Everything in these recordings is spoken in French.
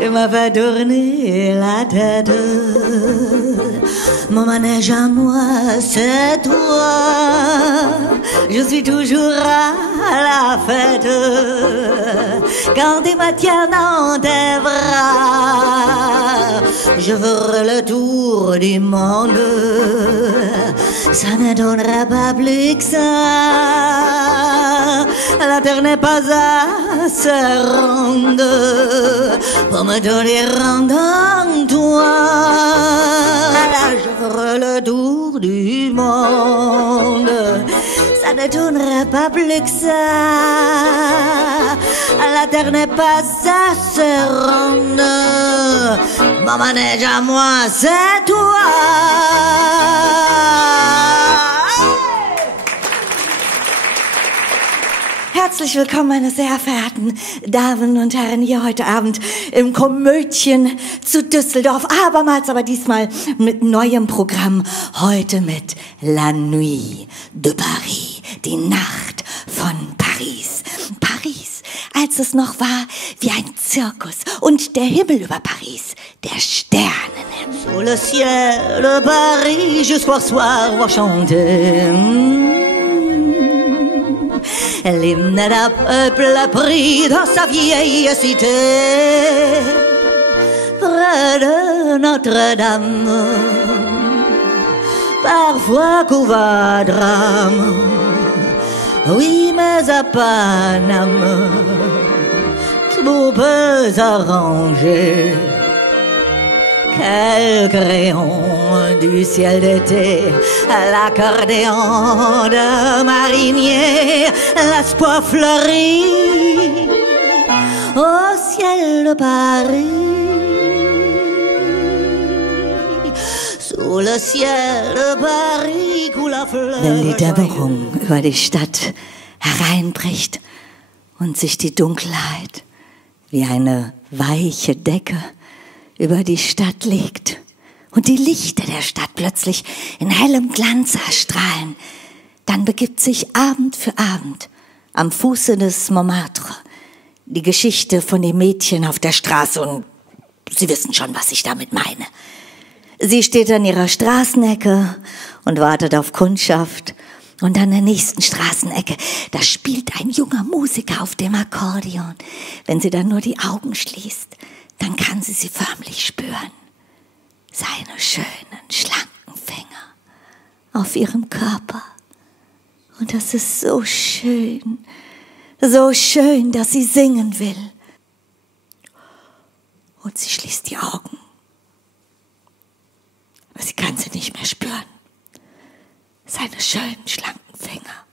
Tu m'as fait tourner la tête. Mon manège à moi, c'est toi. Je suis toujours à la fête quand tu me tiens dans tes bras. Je ferai le tour du monde. Ça ne donnera pas plus que ça. La terre n'est pas assez ronde pour me donner en toi. Je ferai le tour du monde. Ça ne donnera pas plus que ça. La terre n'est pas assez ronde. Mon manège à moi, c'est toi. Herzlich willkommen, meine sehr verehrten Damen und Herren, hier heute Abend im Komödien zu Düsseldorf. Abermals, aber diesmal mit neuem Programm. Heute mit La Nuit de Paris, die Nacht von Paris. Paris, als es noch war wie ein Zirkus und der Himmel über Paris, der Sternenhimmel. Sous le ciel de Paris, jusqu'au soir, va chanter. L'hymne d'un peuple pris dans sa vieille cité, près de Notre-Dame, parfois couvert drame. Oui, mais à Paname, tout peut s'arranger. Quelques rayons du ciel d'été, l'accordéon de marinier, l'espoir fleurit au ciel de Paris. Sous le ciel de Paris coule la fleur. Wenn die Dämmerung über die Stadt hereinbricht und sich die Dunkelheit wie eine weiche Decke über die Stadt legt und die Lichter der Stadt plötzlich in hellem Glanz erstrahlen, dann begibt sich Abend für Abend am Fuße des Montmartre die Geschichte von dem Mädchen auf der Straße, und Sie wissen schon, was ich damit meine. Sie steht an ihrer Straßenecke und wartet auf Kundschaft, und an der nächsten Straßenecke, da spielt ein junger Musiker auf dem Akkordeon. Wenn sie dann nur die Augen schließt, dann kann sie förmlich spüren. Seine schönen, schlanken Finger auf ihrem Körper. Und das ist so schön, dass sie singen will. Und sie schließt die Augen. Aber sie kann sie nicht mehr spüren. Seine schönen, schlanken Finger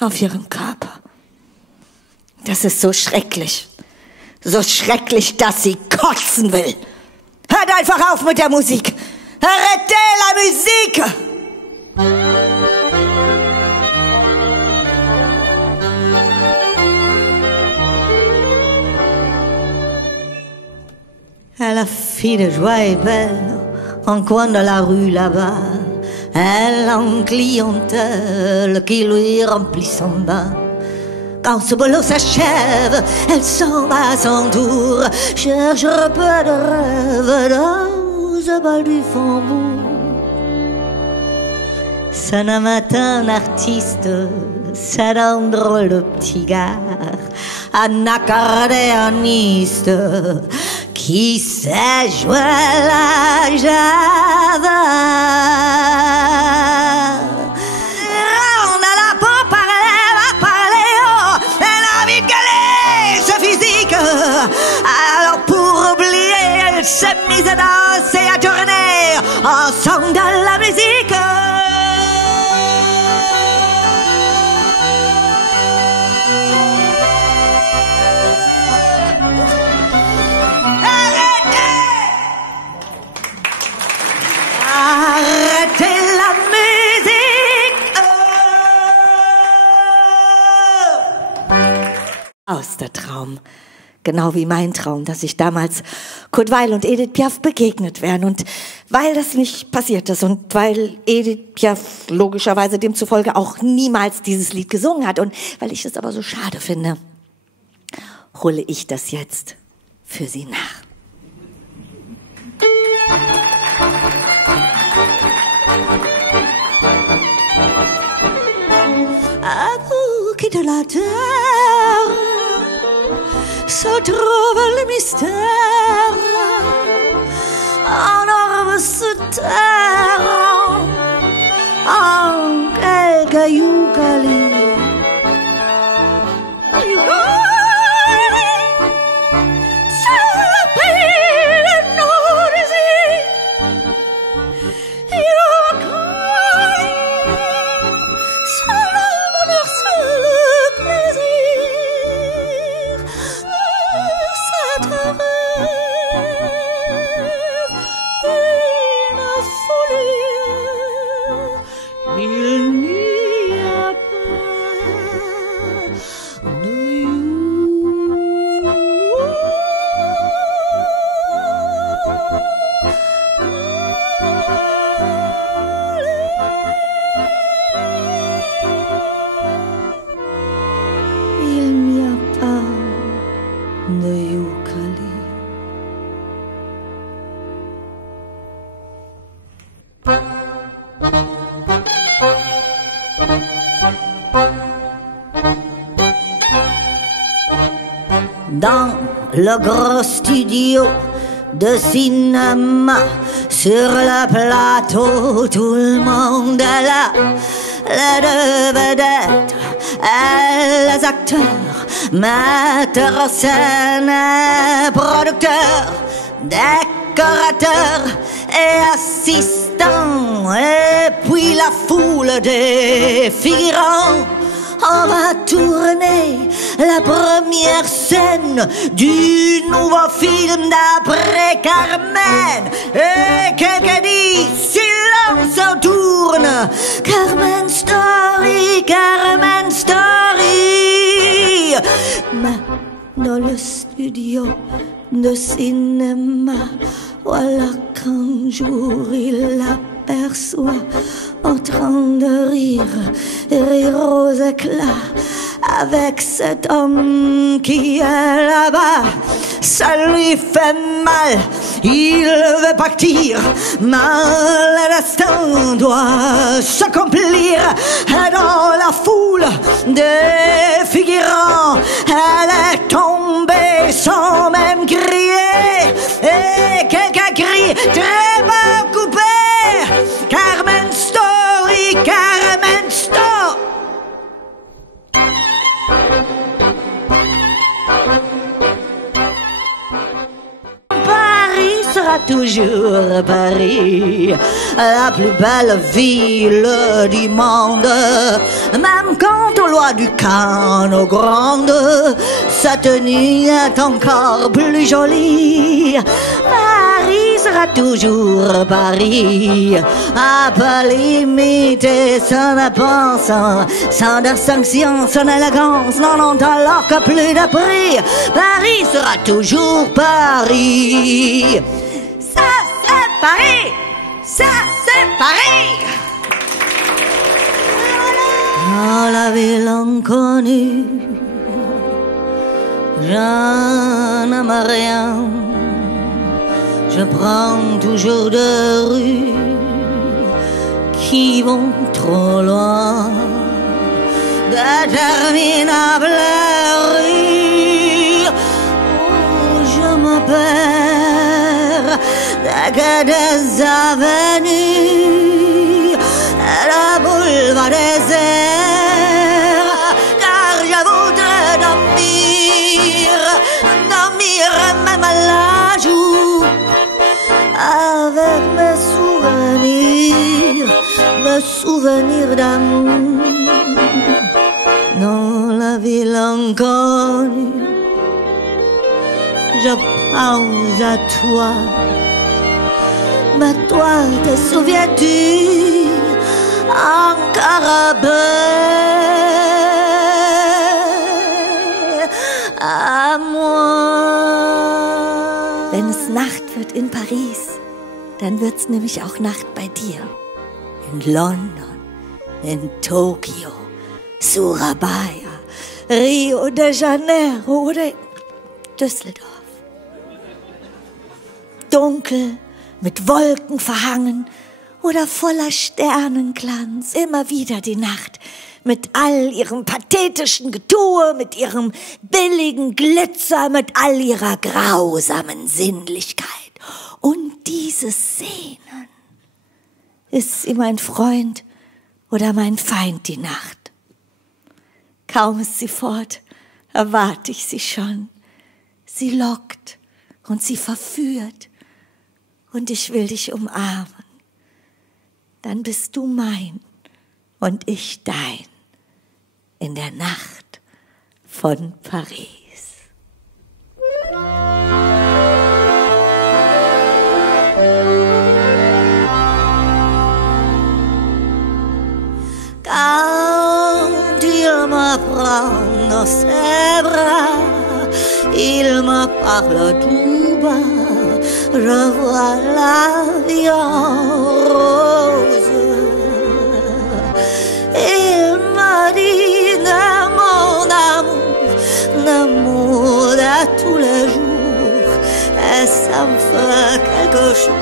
auf ihrem Körper. Das ist so schrecklich. So schrecklich, dass sie kotzen will. Hört einfach auf mit der Musik. Arrêtez la musique! La fille de joie est belle, en coin de la rue là-bas. Elle a une clientèle qui lui remplit son bain. Quand ce boulot s'achève, elle s'en va à son tour, cherche un peu de rêve dans ce bal du faubourg. C'est un matin artiste, c'est un drôle de petit gars, un accordéoniste qui sait jouer la java. Alors pour oublier, elle s'est mise à danser et à tourner en son de la musique. Arrêtez la musique. Aus der Traum. Genau wie mein Traum, dass ich damals Kurt Weill und Edith Piaf begegnet wären. Und weil das nicht passiert ist und weil Edith Piaf logischerweise demzufolge auch niemals dieses Lied gesungen hat und weil ich es aber so schade finde, hole ich das jetzt für Sie nach. la terre se trouve le mystère. En orbe se terre, en quelques youcalis. Dans le gros studio de cinéma, sur le plateau, tout le monde est là. Les deux vedettes et les acteurs, metteurs en scène et producteurs, décorateurs et assistants, et puis la foule des figurants. On va tourner la première scène du nouveau film d'après Carmen. Et quelqu'un dit, silence, on tourne. Carmen Story, Carmen Story. Mais dans le studio de cinéma, voilà qu'un jour il aperçoit en train de rire aux éclats, avec cet homme qui est là-bas. Ça lui fait mal, il veut partir, mais le destin doit s'accomplir. Et dans la foule des figurants, elle est tombée sans même crier. Et quelqu'un crie très bas coupé, Carmen Story, Carmen Story. Paris sera toujours Paris, la plus belle ville du monde. Même quand on loin du Cannes grande, cette nuit est encore plus jolie. Paris sera toujours Paris, à pas limiter son dépense, sans distinction, son élégance, non, alors que plus de prix. Paris sera toujours Paris. Ça c'est Paris, ça c'est Paris. Dans la ville inconnue, je n'aime rien. Je prends toujours des rues qui vont trop loin, d'interminables rues où je me perds, des avenues, le boulevard désert, car je voudrais dormir même à la joue, avec mes souvenirs d'amour. Dans la ville inconnue, je pense à toi. Mais toi, te souviens-tu encore un peu à moi? Wenn es Nacht wird in Paris, dann wird's nämlich auch Nacht bei dir. In London, in Tokio, Surabaya, Rio de Janeiro oder Düsseldorf. Dunkel, mit Wolken verhangen oder voller Sternenglanz, immer wieder die Nacht mit all ihrem pathetischen Getue, mit ihrem billigen Glitzer, mit all ihrer grausamen Sinnlichkeit. Und diese Szenen. Ist sie mein Freund oder mein Feind die Nacht? Kaum ist sie fort, erwarte ich sie schon. Sie lockt und sie verführt und ich will dich umarmen. Dann bist du mein und ich dein in der Nacht von Paris. Quand il me prend dans ses bras, il me parle tout bas, je vois la vie en rose. Il me dit de mon amour de tous les jours, et ça me fait quelque chose.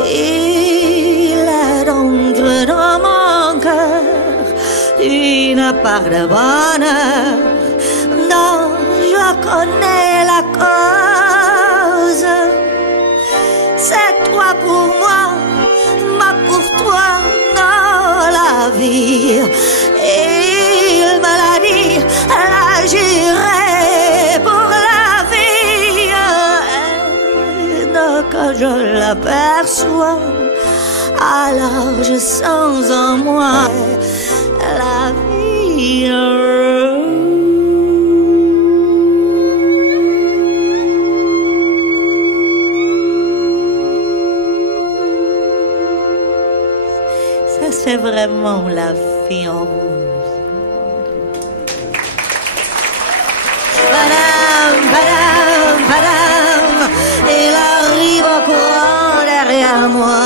Il est donc dans mon cœur une part de bonheur dont je connais la cause. C'est toi pour moi pour toi dans la vie. Et il me l'a dit, là j'irai pour la vie. Et dès que je l'aperçois, alors je sens en moi la vie. Ça c'est vraiment la vie en rose. Badam, badam, badam, il arrive au courant derrière moi.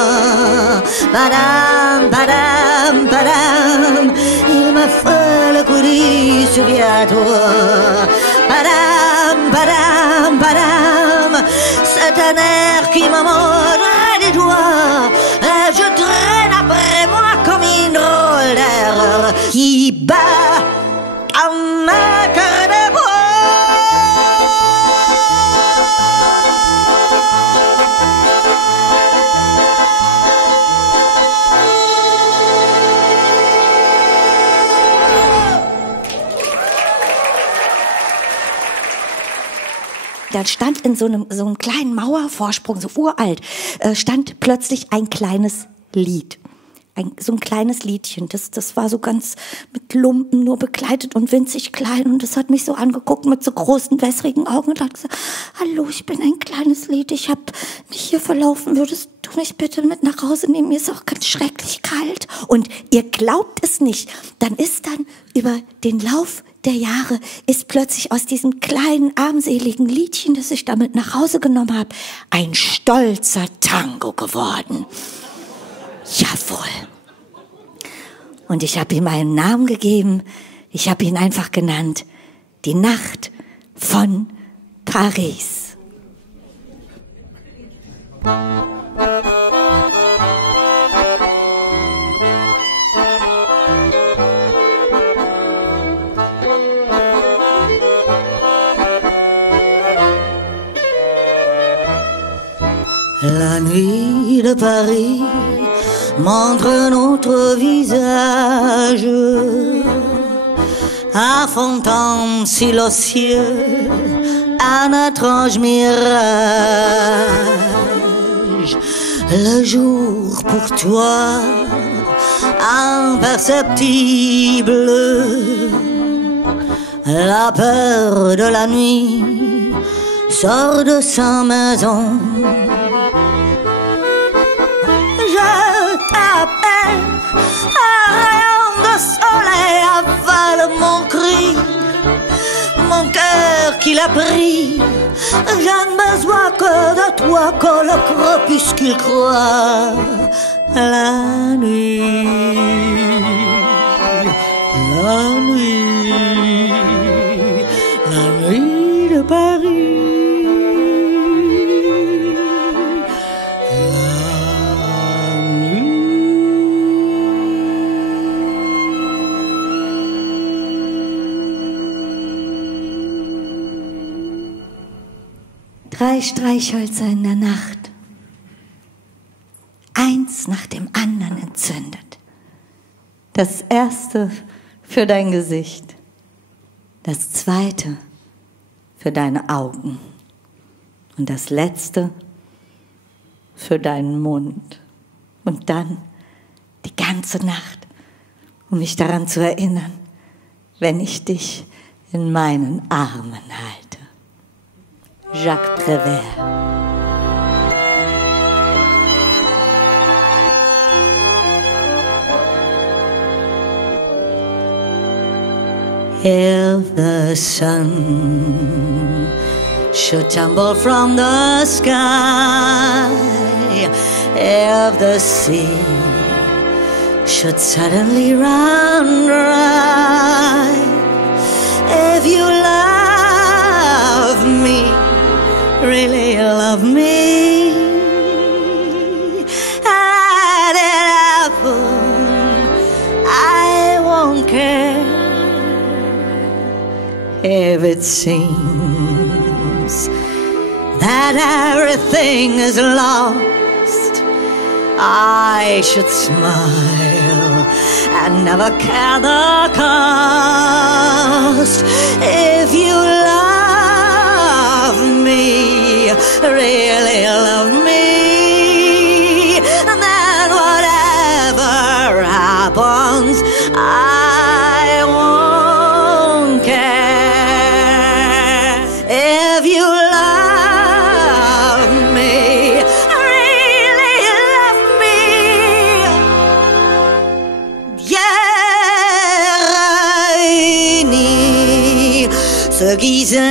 Badam, badam, badam, il me fait le coup du souviens-toi. Badam, badam, badam, c'est un air qui me mordrait des doigts. Et je traîne après moi comme une drôle d'air qui bat comme un cœur de bois. Da stand in so einem kleinen Mauervorsprung, so uralt, stand plötzlich ein kleines Lied. So ein kleines Liedchen. Das war so ganz mit Lumpen nur bekleidet und winzig klein. Und das hat mich so angeguckt mit so großen, wässrigen Augen und hat gesagt, hallo, ich bin ein kleines Lied. Ich habe mich hier verlaufen. Würdest du mich bitte mit nach Hause nehmen? Mir ist auch ganz schrecklich kalt. Und ihr glaubt es nicht. Dann ist dann über den Lauf der Jahre ist plötzlich aus diesem kleinen, armseligen Liedchen, das ich damit nach Hause genommen habe, ein stolzer Tango geworden. Jawohl. Und ich habe ihm einen Namen gegeben. Ich habe ihn einfach genannt, die Nacht von Paris. La nuit de Paris montre notre visage affrontant sur le ciel un étrange mirage. Le jour pour toi imperceptible, la peur de la nuit sort de sa maison. Je t'appelle, un rayon de soleil avale mon cri, mon cœur qui l'a pris. Je ne besoin que de toi, que le crépuscule croit. La nuit, la nuit, la nuit de Paris. 3 Streichhölzer in der Nacht, eins nach dem anderen entzündet. Das erste für dein Gesicht, das zweite für deine Augen und das letzte für deinen Mund. Und dann die ganze Nacht, um mich daran zu erinnern, wenn ich dich in meinen Armen halte. Jacques Prévert. If the sun should tumble from the sky, if the sea should suddenly run dry, if you love me, really love me, let it happen, I won't care. If it seems that everything is lost, I should smile and never care the cost. If you love me, really love me, then whatever happens, I won't care. If you love me, really love me, yeah, réunis ceux qui s'aiment.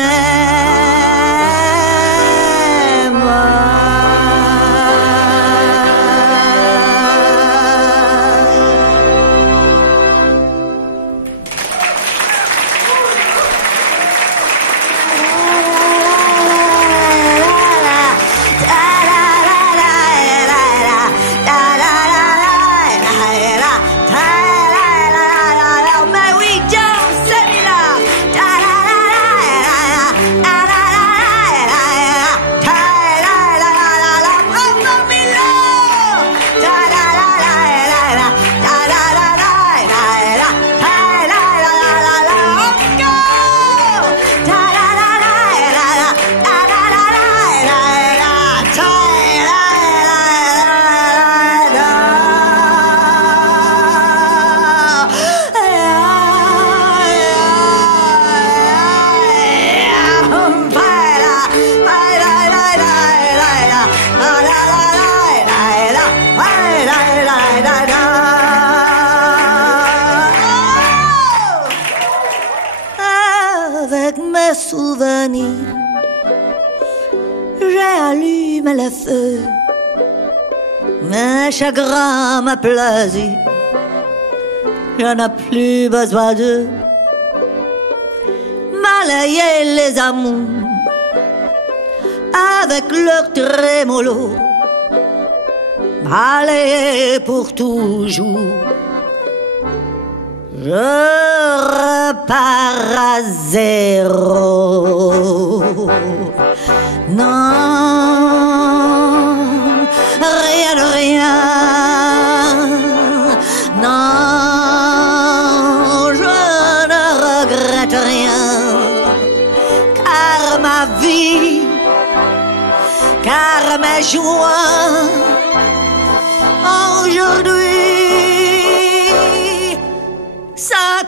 Avec mes souvenirs, j'allume le feu, mes chagrins, mes plaisirs, je n'ai plus besoin d'eux. Balayer les amours avec leur trémolo, balayer pour toujours. Je repars à zéro. Non, rien de rien. Non, je ne regrette rien. Car ma vie, car mes joies, aujourd'hui, ça